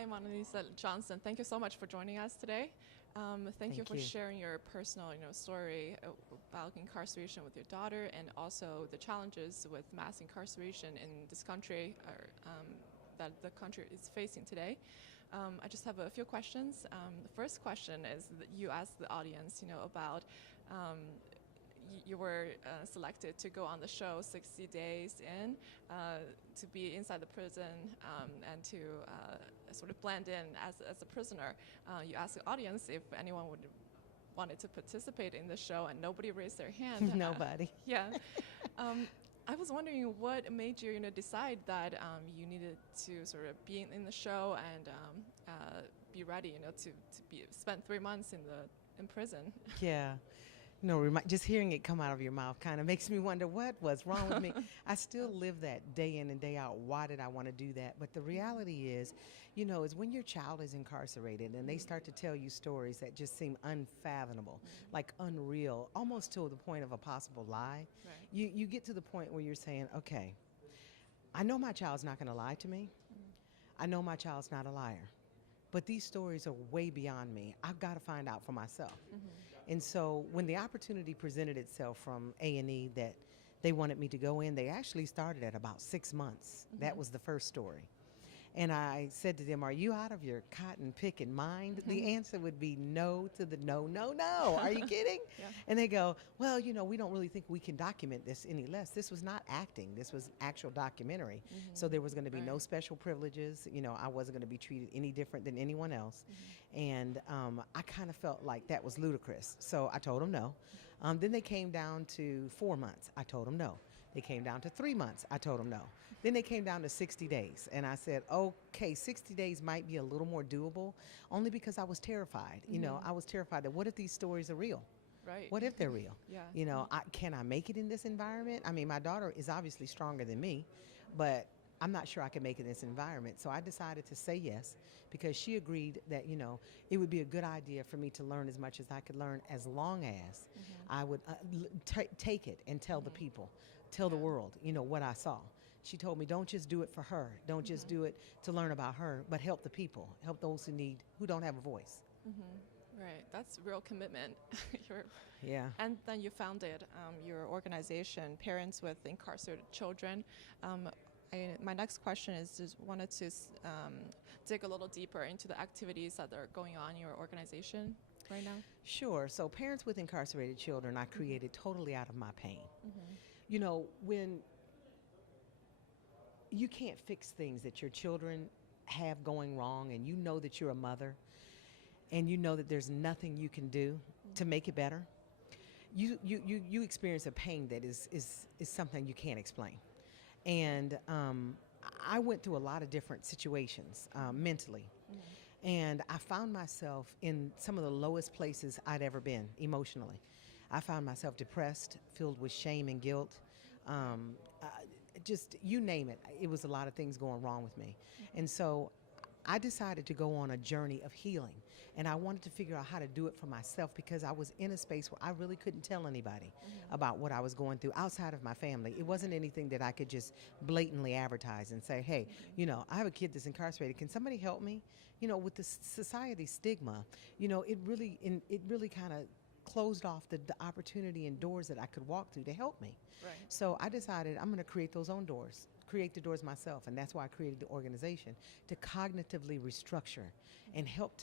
Hi, Monalisa Johnson. Thank you so much for joining us today. Thank you for sharing your personal, story about incarceration with your daughter, and also the challenges with mass incarceration in this country, that the country is facing today. I just have a few questions. The first question is that you asked the audience, about you were selected to go on the show 60 days in, to be inside the prison, and to sort of blend in as a prisoner. You asked the audience if anyone wanted to participate in the show, and nobody raised their hand. Nobody. Yeah. I was wondering what made you, decide that you needed to sort of be in the show and be ready, to spend 3 months in prison. Yeah. Just hearing it come out of your mouth kind of makes me wonder what was wrong with me. I still live that day in and day out. Why did I want to do that? But the reality is when your child is incarcerated and they start to tell you stories that just seem unfathomable, like unreal, almost to the point of a possible lie, Right. you get to the point where you're saying, okay, I know my child's not going to lie to me. I know my child's not a liar. But these stories are way beyond me. I've got to find out for myself. And so when the opportunity presented itself from A&E that they wanted me to go in, they actually started at about 6 months. That was the first story. And I said to them, are you out of your cotton picking mind? The answer would be no to the no, no, no. Are you kidding? Yeah. And they go, well, we don't really think we can document this any less. This was not acting. This was actual documentary. So there was going to be no special privileges. I wasn't going to be treated any different than anyone else. And I kind of felt like that was ludicrous. So I told them no. Then they came down to 4 months. I told them no. They came down to 3 months. I told them no. Then they came down to 60 days. And I said, okay, 60 days might be a little more doable, only because I was terrified. I was terrified that what if these stories are real? Right. What if they're real? Yeah. Can I make it in this environment? I mean, my daughter is obviously stronger than me, but I'm not sure I can make it in this environment. So I decided to say yes because she agreed that, it would be a good idea for me to learn as much as I could learn as long as I would take it and tell the people, tell the world, what I saw. She told me, don't just do it for her. Don't just do it to learn about her, but help the people, help those who don't have a voice. Right, that's real commitment. Yeah. And then you founded your organization, Parents with Incarcerated Children. My next question is just wanted to dig a little deeper into the activities that are going on in your organization right now. Sure. So Parents with Incarcerated Children, I created totally out of my pain. When you can't fix things that your children have going wrong and you know that you're a mother and you know that there's nothing you can do to make it better, you experience a pain that is something you can't explain. And I went through a lot of different situations mentally. And I found myself in some of the lowest places I'd ever been emotionally. I found myself depressed, filled with shame and guilt. Just you name it. It was a lot of things going wrong with me. And so I decided to go on a journey of healing. And I wanted to figure out how to do it for myself because I was in a space where I really couldn't tell anybody about what I was going through outside of my family. It wasn't anything that I could just blatantly advertise and say, hey, I have a kid that's incarcerated. Can somebody help me? With the society stigma, it really kind of closed off the opportunity and doors that I could walk through to help me. Right. So I decided I'm going to create those own doors, create the doors myself, and that's why I created the organization to cognitively restructure and help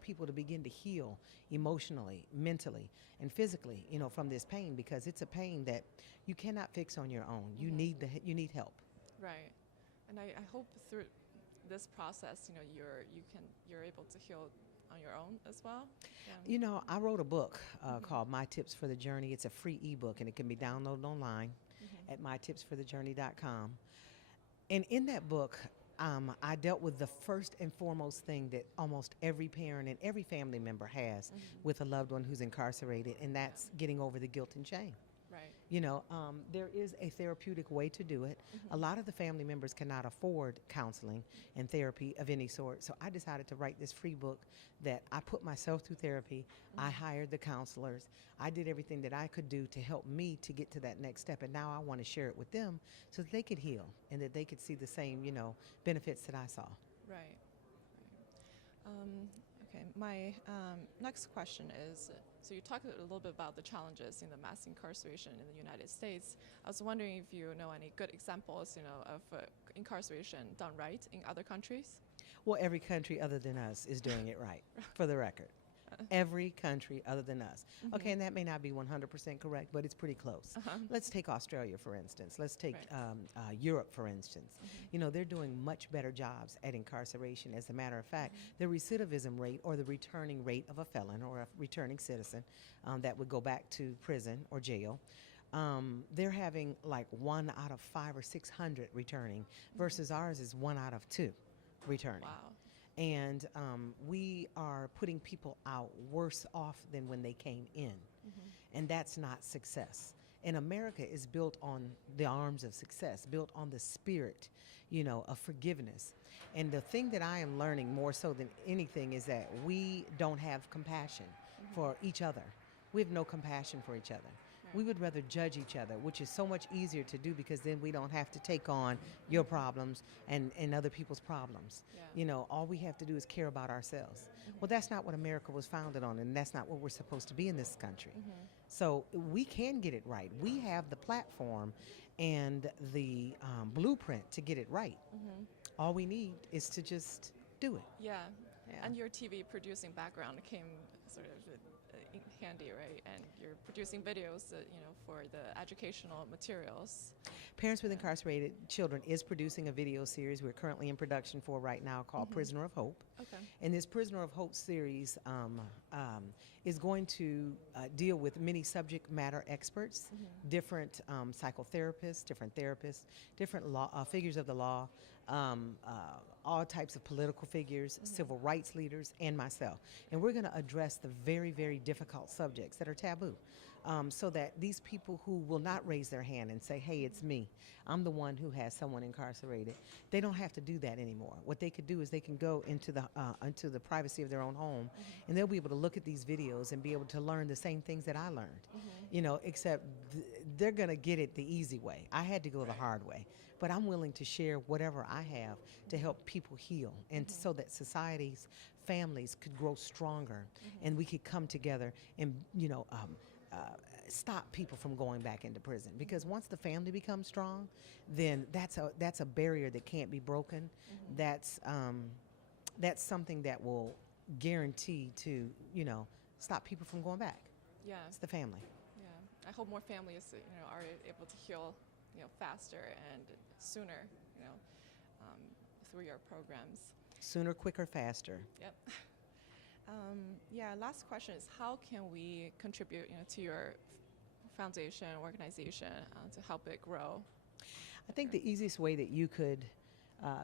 people to begin to heal emotionally, mentally, and physically, from this pain because it's a pain that you cannot fix on your own. You need help. Right, and I hope through this process, you're able to heal on your own as well. Yeah. I wrote a book called My Tips for the Journey. It's a free ebook and it can be downloaded online at mytipsforthejourney.com. And in that book, I dealt with the first and foremost thing that almost every parent and every family member has with a loved one who's incarcerated, and that's getting over the guilt and shame. Right. There is a therapeutic way to do it. A lot of the family members cannot afford counseling and therapy of any sort. So I decided to write this free book that I put myself through therapy. I hired the counselors. I did everything that I could do to help me to get to that next step. And now I want to share it with them so that they could heal and that they could see the same, benefits that I saw. Right. Okay, my next question is, so you talked a little bit about the challenges in the mass incarceration in the United States. I was wondering if you know any good examples, of incarceration done right in other countries? Well, every country other than us is doing it right, for the record. Every country other than us. Okay, and that may not be 100% correct, but it's pretty close. Let's take Australia, for instance. Let's take Europe, for instance. They're doing much better jobs at incarceration. As a matter of fact, the recidivism rate or the returning rate of a felon or a returning citizen that would go back to prison or jail, they're having like 1 out of 5 or 600 returning versus ours is 1 out of 2 returning. Wow. And we are putting people out worse off than when they came in. And that's not success. And America is built on the arms of success, built on the spirit, of forgiveness. And the thing that I am learning more so than anything is that we don't have compassion for each other. We have no compassion for each other. We would rather judge each other, which is so much easier to do because then we don't have to take on your problems and other people's problems. All we have to do is care about ourselves. Well, that's not what America was founded on, and that's not what we're supposed to be in this country. So we can get it right. We have the platform and the blueprint to get it right. All we need is to just do it. Yeah. And your TV producing background came sort of handy, right? And you're producing videos, for the educational materials. Parents with Incarcerated Children is producing a video series we're currently in production for right now called Prisoner of Hope. Okay. And this Prisoner of Hope series is going to deal with many subject matter experts, different psychotherapists, different therapists, different law, figures of the law, all types of political figures, civil rights leaders, and myself. And we're going to address the very, very difficult subjects that are taboo. So that these people who will not raise their hand and say, hey, it's me, I'm the one who has someone incarcerated, they don't have to do that anymore. What they could do is they can go into the privacy of their own home, and they'll be able to look at these videos and be able to learn the same things that I learned, except they're going to get it the easy way. I had to go the hard way. But I'm willing to share whatever I have to help people heal and so that societies, families could grow stronger and we could come together and, stop people from going back into prison. Because once the family becomes strong, then that's a barrier that can't be broken. That's something that will guarantee to, stop people from going back. Yeah. It's the family. Yeah. I hope more families, are able to heal, faster and sooner, through your programs. Sooner, quicker, faster. Yep. Last question is, how can we contribute, to your foundation, organization, to help it grow? I think the easiest way that you could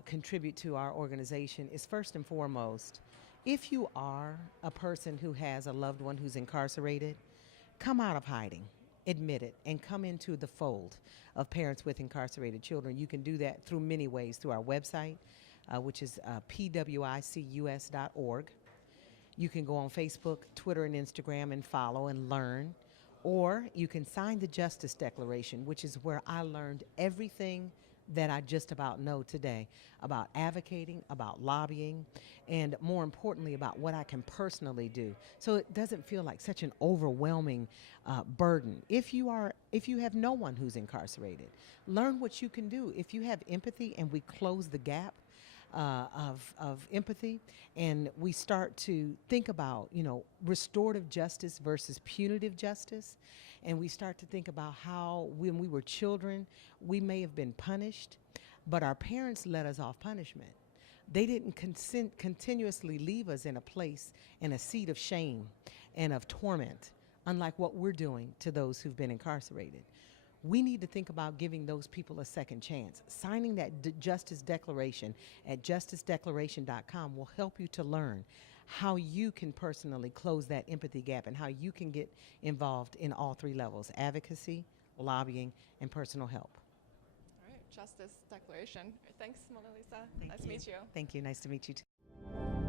contribute to our organization is first and foremost, if you are a person who has a loved one who's incarcerated, come out of hiding. Admit it, and come into the fold of parents with incarcerated children. You can do that through many ways, through our website, which is pwicus.org. You can go on Facebook, Twitter, and Instagram and follow and learn. Or you can sign the Justice Declaration, which is where I learned everything that I just about know today about advocating, about lobbying, and more importantly about what I can personally do. So it doesn't feel like such an overwhelming burden. If you have no one who's incarcerated, learn what you can do. If you have empathy and we close the gap of empathy and we start to think about, restorative justice versus punitive justice, and we start to think about how when we were children, we may have been punished, but our parents let us off punishment. They didn't continuously leave us in a place, in a seat of shame and of torment, unlike what we're doing to those who've been incarcerated. We need to think about giving those people a second chance. Signing that Justice Declaration at justicedeclaration.com will help you to learn how you can personally close that empathy gap and how you can get involved in all three levels: advocacy, lobbying, and personal help. All right, Justice Declaration. Thanks, Monalisa. Nice to meet you. Thank you. Nice to meet you too.